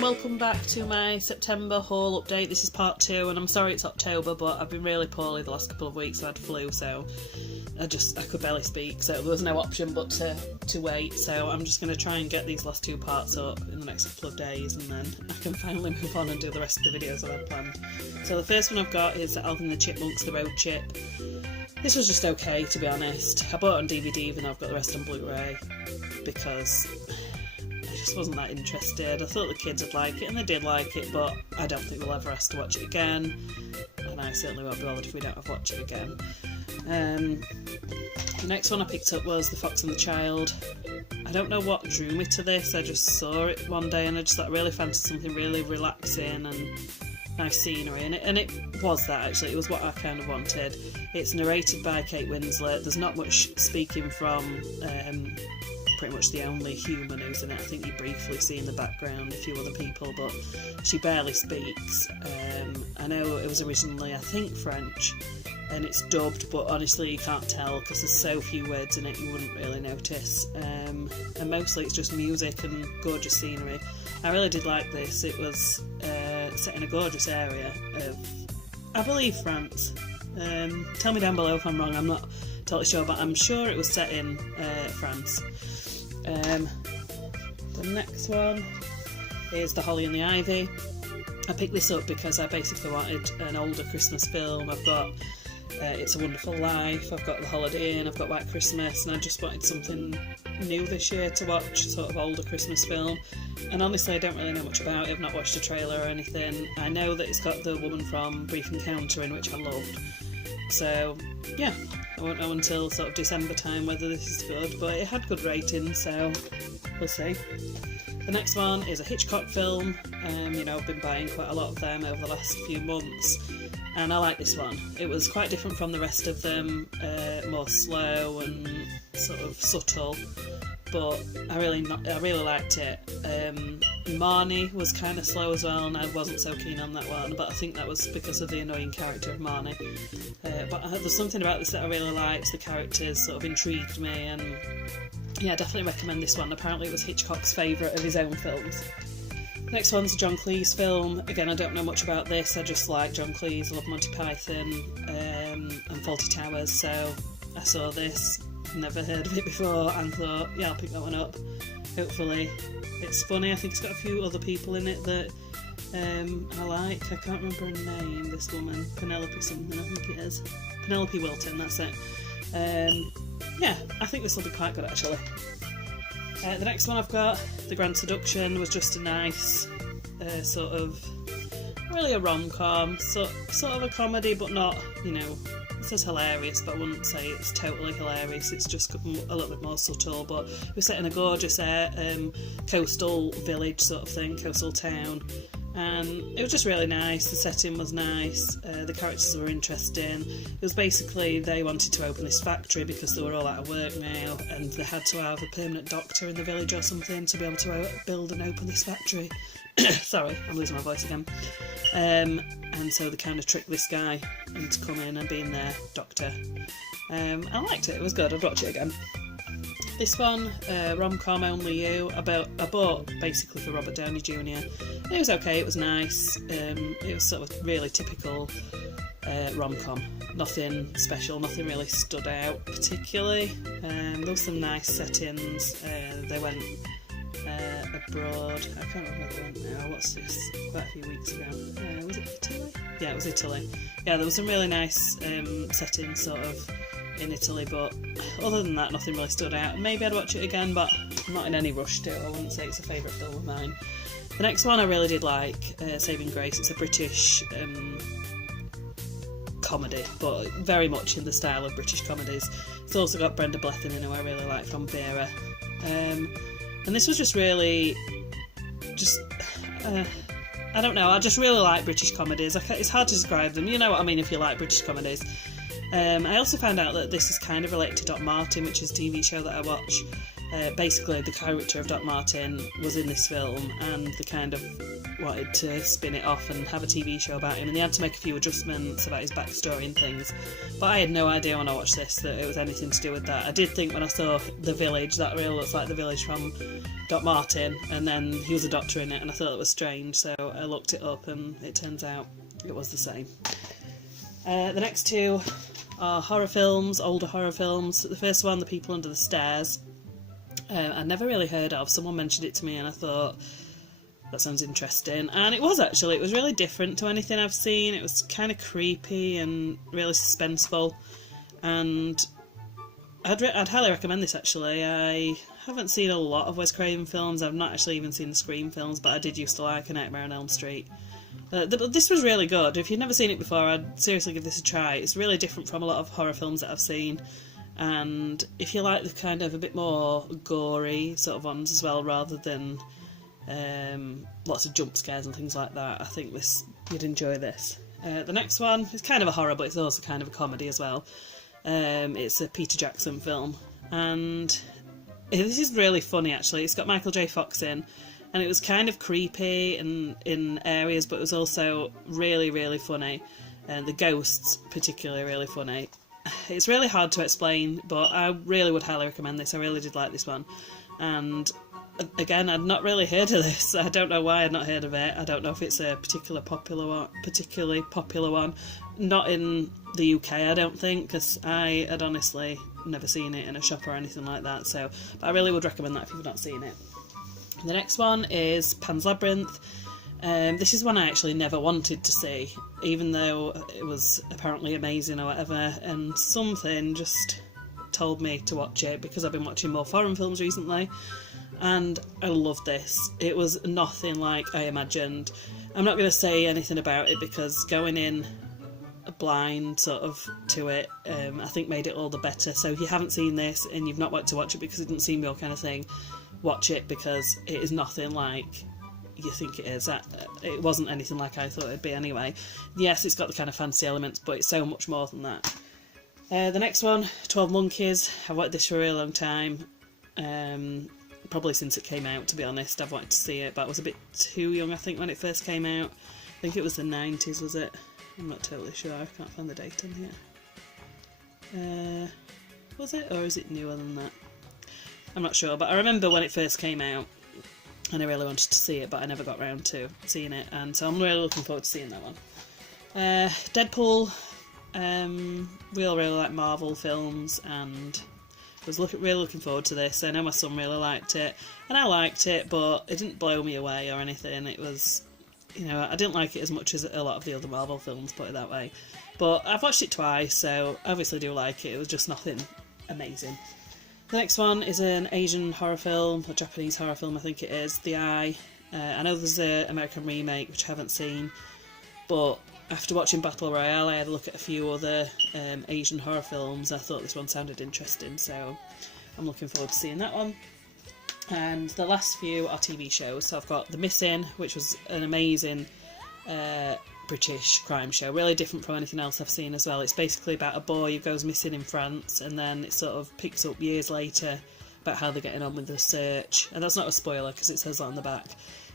Welcome back to my September haul update. This is part 2, and I'm sorry it's October, but I've been really poorly the last couple of weeks. I had flu, so I could barely speak, so there was no option but to wait. So I'm just going to try and get these last 2 parts up in the next couple of days, and then I can finally move on and do the rest of the videos that I've planned. So the first one I've got is Alvin and the Chipmunks, The Road Chip. This was just okay, to be honest. I bought it on DVD even though I've got the rest on Blu-ray, because I just wasn't that interested. I thought the kids would like it, and they did like it, but I don't think we'll ever ask to watch it again, and I certainly won't be bothered if we don't have to watch it again. The next one I picked up was The Fox and the Child. I don't know what drew me to this. I just saw it one day and I just thought I really fancied something really relaxing and nice scenery, and it was that actually. It was what I kind of wanted. It's narrated by Kate Winslet. There's not much speaking from pretty much the only human who's in it. I think you briefly see in the background a few other people, but she barely speaks. I know it was originally, I think, French, and it's dubbed, but honestly you can't tell because there's so few words in it you wouldn't really notice. And mostly it's just music and gorgeous scenery. I really did like this. It was set in a gorgeous area of, I believe, France. Tell me down below if I'm wrong, I'm not totally sure, but I'm sure it was set in France. The next one is The Holly and the Ivy. I picked this up because I basically wanted an older Christmas film. I've got It's a Wonderful Life, I've got The Holiday Inn, I've got White Christmas, and I just wanted something new this year to watch, sort of older Christmas film. And honestly I don't really know much about it, I've not watched a trailer or anything. I know that it's got the woman from Brief Encounter in, which I loved. So yeah, I won't know until sort of December time whether this is good, but it had good ratings, so we'll see. The next one is a Hitchcock film. I've been buying quite a lot of them over the last few months, and I like this one. It was quite different from the rest of them, more slow and sort of subtle, but I really liked it. Marnie was kind of slow as well, and I wasn't so keen on that one, but I think that was because of the annoying character of Marnie. But there's something about this that I really liked. The characters sort of intrigued me, and yeah, definitely recommend this one. Apparently it was Hitchcock's favourite of his own films. Next one's a John Cleese film. Again, I don't know much about this, I just like John Cleese, I love Monty Python and Fawlty Towers, so I saw this, never heard of it before, and thought, yeah, I'll pick that one up. Hopefully it's funny. I think it's got a few other people in it that I like. I can't remember her name, this woman, Penelope something, I think it is. Penelope Wilton, that's it. Yeah, I think this will be quite good actually. The next one I've got, The Grand Seduction, was just a nice sort of, really a rom-com, sort of a comedy, but not, it says hilarious, but I wouldn't say it's totally hilarious. It's just a little bit more subtle, but we're set in a gorgeous coastal village sort of thing, coastal town, and it was just really nice. The setting was nice, the characters were interesting. It was basically, they wanted to open this factory because they were all out of work now, and they had to have a permanent doctor in the village or something to be able to build and open this factory. Sorry, I'm losing my voice again. And so they kind of tricked this guy into coming and being their doctor. I liked it, it was good, I'd watch it again. This one, rom-com Only You, I bought basically for Robert Downey Jr. It was okay, it was nice. It was sort of really typical rom-com. Nothing special, nothing really stood out particularly. There were some nice settings. They went abroad. I can't remember where they went now. What's this? Quite a few weeks ago. Was it Italy? Yeah, it was Italy. Yeah, there was some really nice settings sort of in Italy, but other than that nothing really stood out. Maybe I'd watch it again, but I'm not in any rush to. I wouldn't say it's a favourite film of mine. The next one I really did like, Saving Grace. It's a British comedy, but very much in the style of British comedies. It's also got Brenda Blethyn in, who I really like, from Vera. And this was just really, I don't know, I just really like British comedies. It's hard to describe them, you know what I mean if you like British comedies. I also found out that this is kind of related to Doc Martin, which is a TV show that I watch. basically the character of Doc Martin was in this film, and they kind of wanted to spin it off and have a TV show about him, and they had to make a few adjustments about his backstory and things. But I had no idea when I watched this that it was anything to do with that. I did think when I saw The Village, that really looks like The Village from Doc Martin, and then he was a doctor in it, and I thought it was strange, so I looked it up, and it turns out it was the same. The next two are horror films, older horror films. The first one, The People Under the Stairs, I'd never really heard of. Someone mentioned it to me and I thought, that sounds interesting. And it was actually. It was really different to anything I've seen. It was kind of creepy and really suspenseful. And I'd highly recommend this, actually. I haven't seen a lot of Wes Craven films. I've not actually even seen the Scream films, but I did used to like A Nightmare on Elm Street. This was really good. If you've never seen it before, I'd seriously give this a try. It's really different from a lot of horror films that I've seen. And if you like the kind of a bit more gory sort of ones as well, rather than lots of jump scares and things like that, I think you'd enjoy this. The next one is kind of a horror, but it's also kind of a comedy as well. It's a Peter Jackson film, and this is really funny actually. It's got Michael J. Fox in, and it was kind of creepy in areas, but it was also really, really funny. And the ghosts particularly really funny. It's really hard to explain, but I really would highly recommend this. I really did like this one. And again, I'd not really heard of this. I don't know why I'd not heard of it. I don't know if it's a particularly popular one. Not in the UK, I don't think, because I had honestly never seen it in a shop or anything like that. But I really would recommend that if you've not seen it. The next one is Pan's Labyrinth. This is one I actually never wanted to see, even though it was apparently amazing or whatever, and something just told me to watch it because I've been watching more foreign films recently, and I loved this. It was nothing like I imagined. I'm not going to say anything about it because going in blind sort of to it, I think made it all the better. So if you haven't seen this and you've not wanted to watch it because it didn't seem your kind of thing, watch it because it is nothing like you think it is. It wasn't anything like I thought it'd be anyway. Yes, it's got the kind of fancy elements, but it's so much more than that. The next one, 12 Monkeys. I've wanted this for a really long time, probably since it came out, to be honest. I've wanted to see it, but I was a bit too young, I think, when it first came out. I think it was the 90s, was it? I'm not totally sure, I can't find the date on here. Was it, or is it newer than that? I'm not sure, but I remember when it first came out, and I really wanted to see it, but I never got round to seeing it, and so I'm really looking forward to seeing that one. Deadpool. We all really like Marvel films, and was really looking forward to this. I know my son really liked it, and I liked it, but it didn't blow me away or anything. It was, I didn't like it as much as a lot of the other Marvel films, put it that way. But I've watched it twice, so I obviously do like it. It was just nothing amazing. The next one is an Asian horror film, a Japanese horror film I think it is, The Eye. I know there's an American remake which I haven't seen, but after watching Battle Royale I had a look at a few other Asian horror films. I thought this one sounded interesting, so I'm looking forward to seeing that one. And the last few are TV shows. So I've got The Missing, which was an amazing British crime show, really different from anything else I've seen as well. It's basically about a boy who goes missing in France, and then it sort of picks up years later about how they're getting on with the search. And that's not a spoiler because it says that on the back.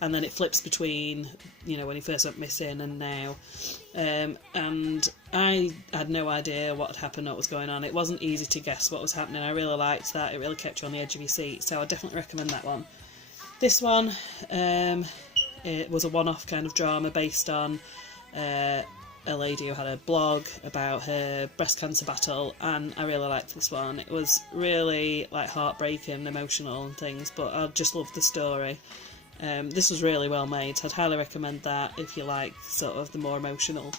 And then it flips between, when he first went missing and now. And I had no idea what had happened or what was going on. It wasn't easy to guess what was happening. I really liked that. It really kept you on the edge of your seat. So I definitely recommend that one. This one, it was a one-off kind of drama based on a lady who had a blog about her breast cancer battle, and I really liked this one. It was really heartbreaking and emotional and things, but I just loved the story. This was really well made, so I'd highly recommend that if you like sort of the more emotional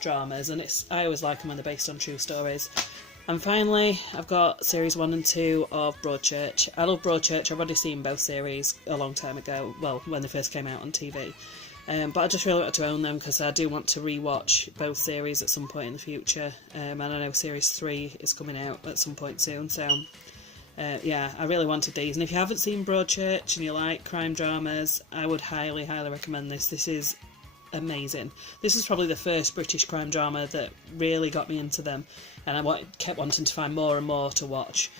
dramas, and I always like them when they're based on true stories. And finally, I've got series 1 and 2 of Broadchurch. I love Broadchurch. I've already seen both series a long time ago, well, when they first came out on TV. But I just really want to own them because I do want to rewatch both series at some point in the future. And I know series 3 is coming out at some point soon, so yeah, I really wanted these. And if you haven't seen Broadchurch and you like crime dramas, I would highly, highly recommend this. This is amazing. This is probably the first British crime drama that really got me into them, and I kept wanting to find more and more to watch.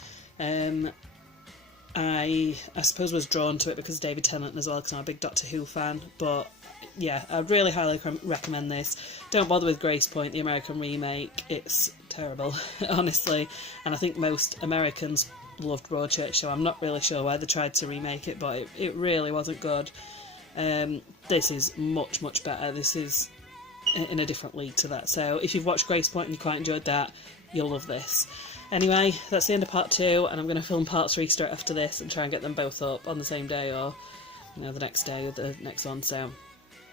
I suppose was drawn to it because of David Tennant as well, because I'm a big Doctor Who fan. But yeah, I really highly recommend this. Don't bother with Grace Point, the American remake. It's terrible, honestly. And I think most Americans loved Broadchurch, so I'm not really sure why they tried to remake it, but it really wasn't good. This is much, much better. This is in a different league to that. So if you've watched Grace Point and you quite enjoyed that, you'll love this. Anyway, that's the end of part 2, and I'm going to film part 3 straight after this and try and get them both up on the same day, or the next day or the next one. So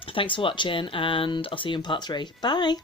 thanks for watching, and I'll see you in part 3. Bye!